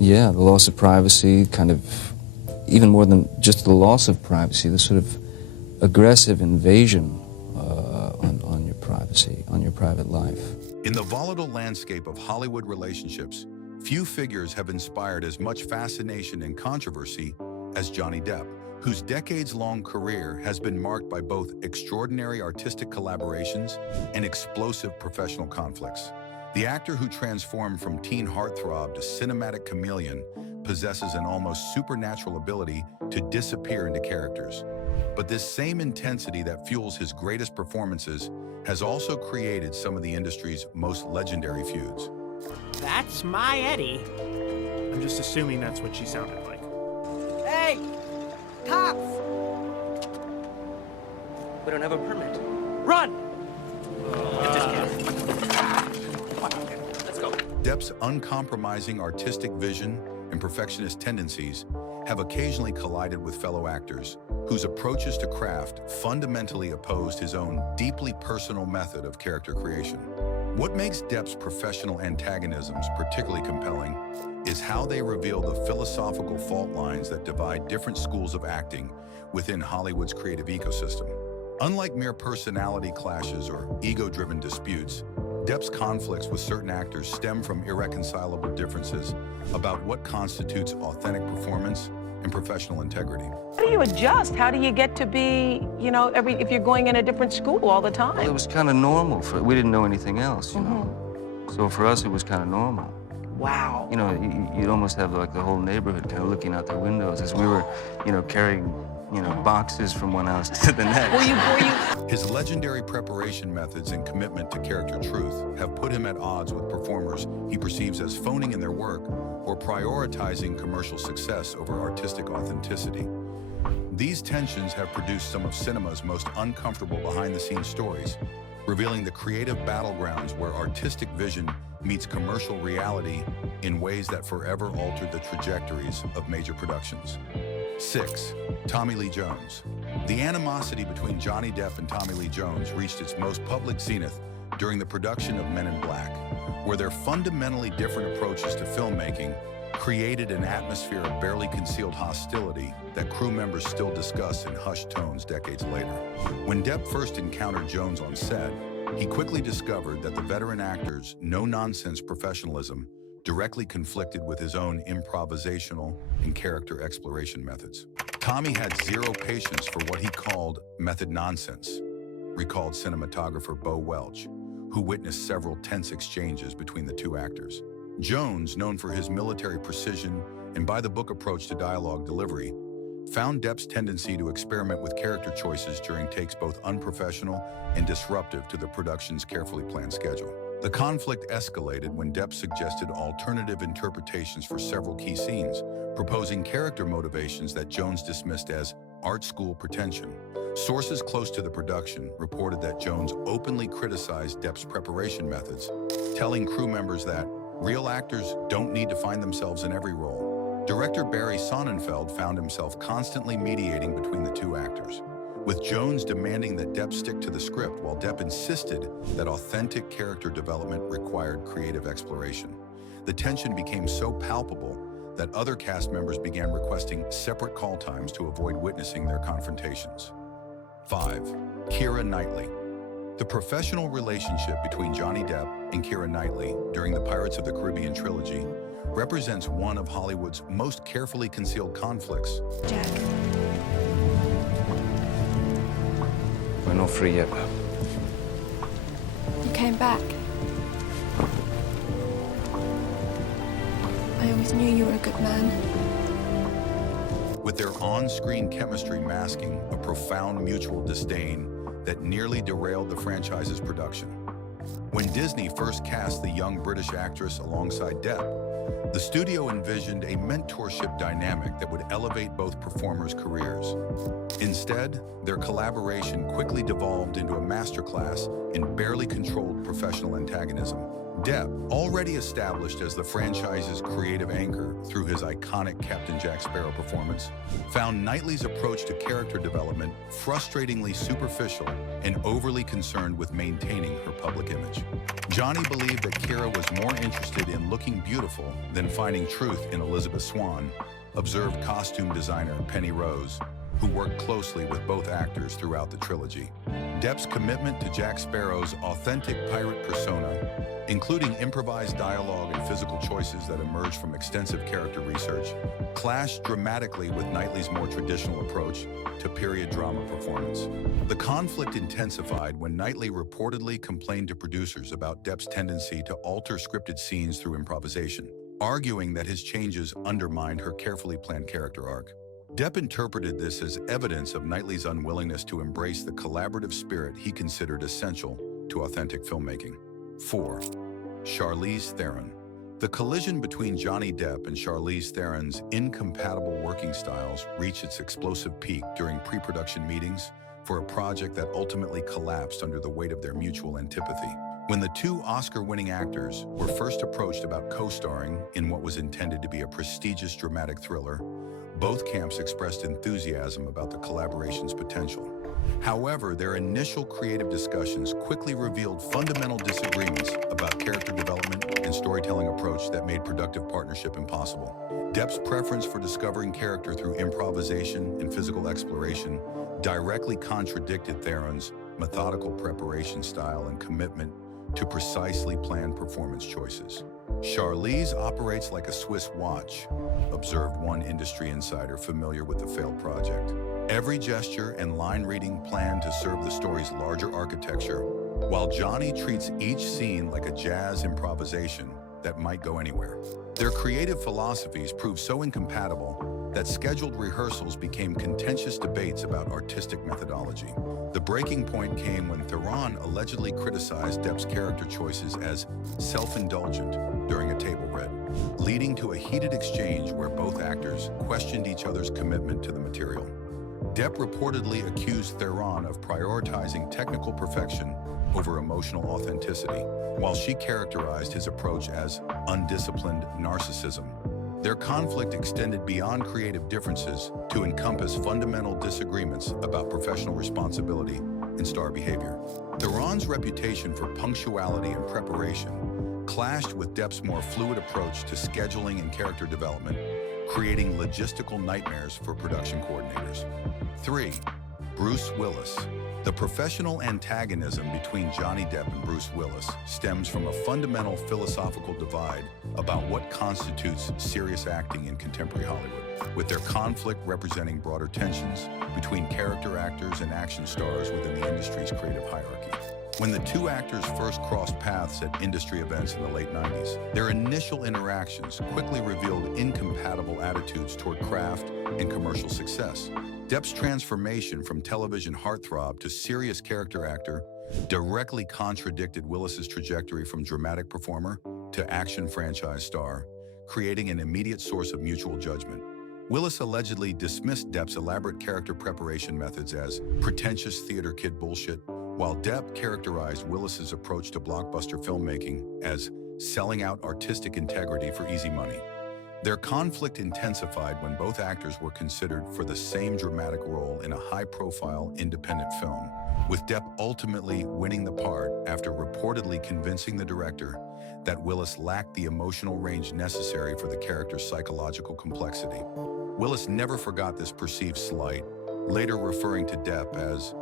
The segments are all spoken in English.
Yeah, the loss of privacy, kind of, even more than just the loss of privacy, the sort of aggressive invasion on your privacy, on your private life. In the volatile landscape of Hollywood relationships, few figures have inspired as much fascination and controversy as Johnny Depp, whose decades-long career has been marked by both extraordinary artistic collaborations and explosive professional conflicts. The actor who transformed from teen heartthrob to cinematic chameleon possesses an almost supernatural ability to disappear into characters. But this same intensity that fuels his greatest performances has also created some of the industry's most legendary feuds. That's my Eddie. I'm just assuming that's what she sounded like. Hey! Cops! We don't have a permit. Run! Just kidding. Come on, let's go. Depp's uncompromising artistic vision and perfectionist tendencies have occasionally collided with fellow actors whose approaches to craft fundamentally opposed his own deeply personal method of character creation. What makes Depp's professional antagonisms particularly compelling is how they reveal the philosophical fault lines that divide different schools of acting within Hollywood's creative ecosystem. Unlike mere personality clashes or ego-driven disputes, Depp's conflicts with certain actors stem from irreconcilable differences about what constitutes authentic performance and professional integrity. How do you adjust? How do you get to be, you know, if you're going in a different school all the time? Well, it was kind of normal. We didn't know anything else, you know. So for us, it was kind of normal. Wow. You know, you'd almost have like the whole neighborhood kind of looking out their windows as we were, you know, carrying, you know, boxes from one house to the next. Were you? His legendary preparation methods and commitment to character truth have put him at odds with performers he perceives as phoning in their work or prioritizing commercial success over artistic authenticity. These tensions have produced some of cinema's most uncomfortable behind-the-scenes stories, revealing the creative battlegrounds where artistic vision meets commercial reality in ways that forever altered the trajectories of major productions. 6. Tommy Lee Jones. The animosity between Johnny Depp and Tommy Lee Jones reached its most public zenith during the production of Men in Black, where their fundamentally different approaches to filmmaking created an atmosphere of barely concealed hostility that crew members still discuss in hushed tones decades later. When Depp first encountered Jones on set, he quickly discovered that the veteran actor's no-nonsense professionalism directly conflicted with his own improvisational and character exploration methods. Tommy had zero patience for what he called method nonsense, recalled cinematographer Bo Welch, who witnessed several tense exchanges between the two actors. Jones, known for his military precision and by-the-book approach to dialogue delivery, found Depp's tendency to experiment with character choices during takes both unprofessional and disruptive to the production's carefully planned schedule. The conflict escalated when Depp suggested alternative interpretations for several key scenes, proposing character motivations that Jones dismissed as art school pretension. Sources close to the production reported that Jones openly criticized Depp's preparation methods, telling crew members that real actors don't need to find themselves in every role. Director Barry Sonnenfeld found himself constantly mediating between the two actors, with Jones demanding that Depp stick to the script while Depp insisted that authentic character development required creative exploration. The tension became so palpable that other cast members began requesting separate call times to avoid witnessing their confrontations. 5. Keira Knightley. The professional relationship between Johnny Depp and Keira Knightley during the Pirates of the Caribbean trilogy represents one of Hollywood's most carefully concealed conflicts. Jack. We're not free yet. You came back. I always knew you were a good man. With their on-screen chemistry masking a profound mutual disdain that nearly derailed the franchise's production. When Disney first cast the young British actress alongside Depp, the studio envisioned a mentorship dynamic that would elevate both performers' careers. Instead, their collaboration quickly devolved into a masterclass in barely controlled professional antagonism. Depp, already established as the franchise's creative anchor through his iconic Captain Jack Sparrow performance, found Knightley's approach to character development frustratingly superficial and overly concerned with maintaining her public image. Johnny believed that Keira was more interested in looking beautiful than finding truth in Elizabeth Swann, observed costume designer Penny Rose, who worked closely with both actors throughout the trilogy. Depp's commitment to Jack Sparrow's authentic pirate persona, including improvised dialogue and physical choices that emerged from extensive character research, clashed dramatically with Knightley's more traditional approach to period drama performance. The conflict intensified when Knightley reportedly complained to producers about Depp's tendency to alter scripted scenes through improvisation, arguing that his changes undermined her carefully planned character arc. Depp interpreted this as evidence of Knightley's unwillingness to embrace the collaborative spirit he considered essential to authentic filmmaking. 4. Charlize Theron. The collision between Johnny Depp and Charlize Theron's incompatible working styles reached its explosive peak during pre-production meetings for a project that ultimately collapsed under the weight of their mutual antipathy. When the two Oscar-winning actors were first approached about co-starring in what was intended to be a prestigious dramatic thriller, both camps expressed enthusiasm about the collaboration's potential. However, their initial creative discussions quickly revealed fundamental disagreements about character development and storytelling approach that made productive partnership impossible. Depp's preference for discovering character through improvisation and physical exploration directly contradicted Theron's methodical preparation style and commitment to precisely planned performance choices. Charlize operates like a Swiss watch, observed one industry insider familiar with the failed project. Every gesture and line reading planned to serve the story's larger architecture, while Johnny treats each scene like a jazz improvisation that might go anywhere. Their creative philosophies proved so incompatible that scheduled rehearsals became contentious debates about artistic methodology. The breaking point came when Theron allegedly criticized Depp's character choices as self-indulgent during a table read, leading to a heated exchange where both actors questioned each other's commitment to the material. Depp reportedly accused Theron of prioritizing technical perfection over emotional authenticity, while she characterized his approach as undisciplined narcissism. Their conflict extended beyond creative differences to encompass fundamental disagreements about professional responsibility and star behavior. Theron's reputation for punctuality and preparation clashed with Depp's more fluid approach to scheduling and character development, creating logistical nightmares for production coordinators. 3. Bruce Willis. The professional antagonism between Johnny Depp and Bruce Willis stems from a fundamental philosophical divide about what constitutes serious acting in contemporary Hollywood, with their conflict representing broader tensions between character actors and action stars within the industry's creative hierarchy. When the two actors first crossed paths at industry events in the late 90s, their initial interactions quickly revealed incompatible attitudes toward craft and commercial success. Depp's transformation from television heartthrob to serious character actor directly contradicted Willis's trajectory from dramatic performer to action franchise star, creating an immediate source of mutual judgment. Willis allegedly dismissed Depp's elaborate character preparation methods as pretentious theater kid bullshit, while Depp characterized Willis's approach to blockbuster filmmaking as selling out artistic integrity for easy money. Their conflict intensified when both actors were considered for the same dramatic role in a high-profile independent film, with Depp ultimately winning the part after reportedly convincing the director that Willis lacked the emotional range necessary for the character's psychological complexity. Willis never forgot this perceived slight, later referring to Depp as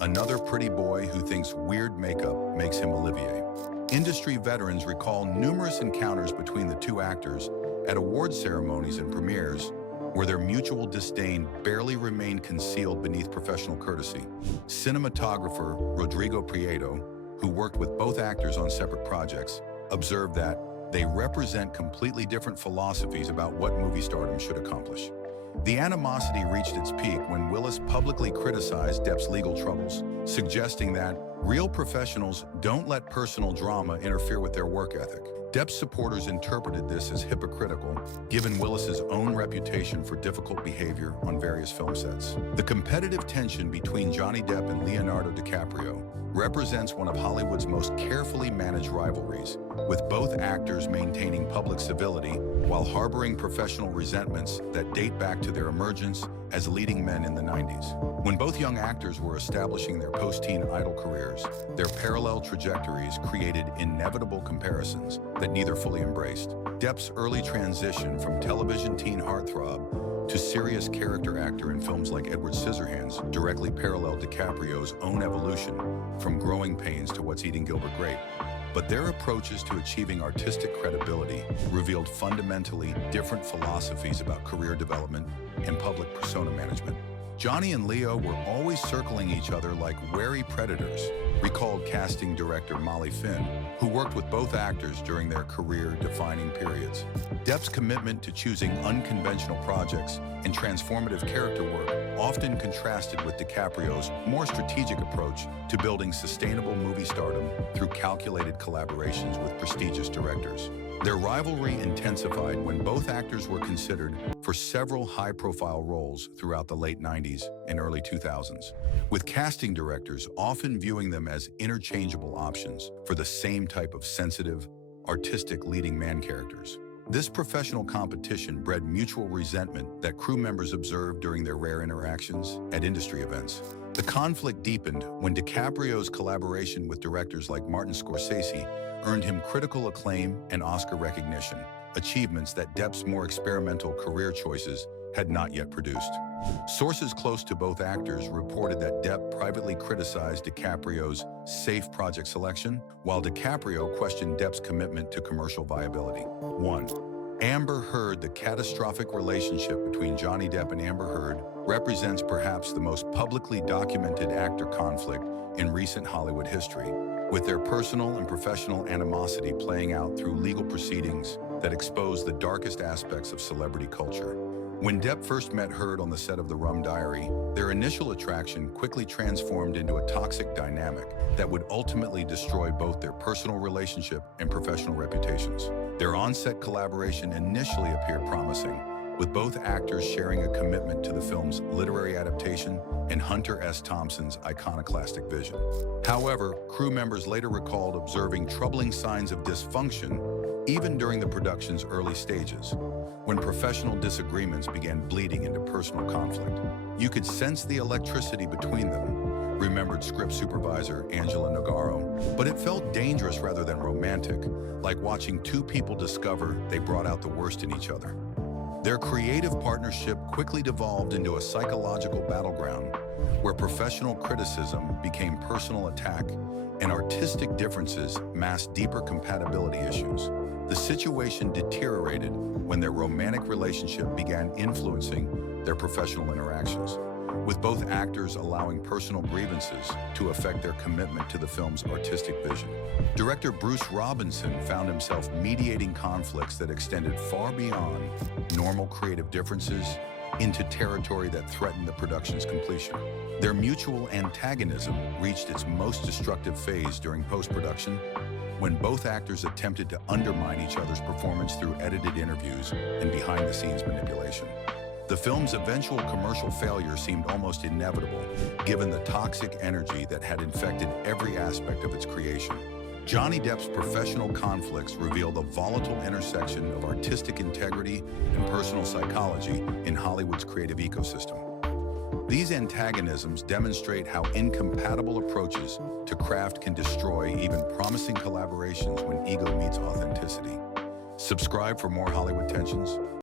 another pretty boy who thinks weird makeup makes him Olivier. Industry veterans recall numerous encounters between the two actors at award ceremonies and premieres, where their mutual disdain barely remained concealed beneath professional courtesy. Cinematographer Rodrigo Prieto, who worked with both actors on separate projects, observed that they represent completely different philosophies about what movie stardom should accomplish. The animosity reached its peak when Willis publicly criticized Depp's legal troubles, suggesting that real professionals don't let personal drama interfere with their work ethic. Depp's supporters interpreted this as hypocritical, given Willis's own reputation for difficult behavior on various film sets. The competitive tension between Johnny Depp and Leonardo DiCaprio represents one of Hollywood's most carefully managed rivalries, with both actors maintaining public civility while harboring professional resentments that date back to their emergence as leading men in the 90s. When both young actors were establishing their post-teen idol careers, their parallel trajectories created inevitable comparisons that neither fully embraced. Depp's early transition from television teen heartthrob to serious character actor in films like Edward Scissorhands directly paralleled DiCaprio's own evolution from Growing Pains to What's Eating Gilbert Grape. But their approaches to achieving artistic credibility revealed fundamentally different philosophies about career development and public persona management. Johnny and Leo were always circling each other like wary predators, recalled casting director Molly Finn, who worked with both actors during their career-defining periods. Depp's commitment to choosing unconventional projects and transformative character work often contrasted with DiCaprio's more strategic approach to building sustainable movie stardom through calculated collaborations with prestigious directors. Their rivalry intensified when both actors were considered for several high-profile roles throughout the late 90s and early 2000s, with casting directors often viewing them as interchangeable options for the same type of sensitive, artistic leading man characters. This professional competition bred mutual resentment that crew members observed during their rare interactions at industry events. The conflict deepened when DiCaprio's collaboration with directors like Martin Scorsese earned him critical acclaim and Oscar recognition, achievements that Depp's more experimental career choices had not yet produced. Sources close to both actors reported that Depp privately criticized DiCaprio's safe project selection, while DiCaprio questioned Depp's commitment to commercial viability. 1. Amber Heard. The catastrophic relationship between Johnny Depp and Amber Heard represents perhaps the most publicly documented actor conflict in recent Hollywood history, with their personal and professional animosity playing out through legal proceedings that expose the darkest aspects of celebrity culture. When Depp first met Heard on the set of The Rum Diary, their initial attraction quickly transformed into a toxic dynamic that would ultimately destroy both their personal relationship and professional reputations. Their on-set collaboration initially appeared promising, with both actors sharing a commitment to the film's literary adaptation and Hunter S. Thompson's iconoclastic vision. However, crew members later recalled observing troubling signs of dysfunction even during the production's early stages, when professional disagreements began bleeding into personal conflict. You could sense the electricity between them, remembered script supervisor Angela Nogaro, but it felt dangerous rather than romantic, like watching two people discover they brought out the worst in each other. Their creative partnership quickly devolved into a psychological battleground where professional criticism became personal attack and artistic differences masked deeper compatibility issues. The situation deteriorated when their romantic relationship began influencing their professional interactions, with both actors allowing personal grievances to affect their commitment to the film's artistic vision. Director Bruce Robinson found himself mediating conflicts that extended far beyond normal creative differences into territory that threatened the production's completion. Their mutual antagonism reached its most destructive phase during post-production, when both actors attempted to undermine each other's performance through edited interviews and behind-the-scenes manipulation. The film's eventual commercial failure seemed almost inevitable, given the toxic energy that had infected every aspect of its creation. Johnny Depp's professional conflicts reveal the volatile intersection of artistic integrity and personal psychology in Hollywood's creative ecosystem. These antagonisms demonstrate how incompatible approaches to craft can destroy even promising collaborations when ego meets authenticity. Subscribe for more Hollywood Tensions.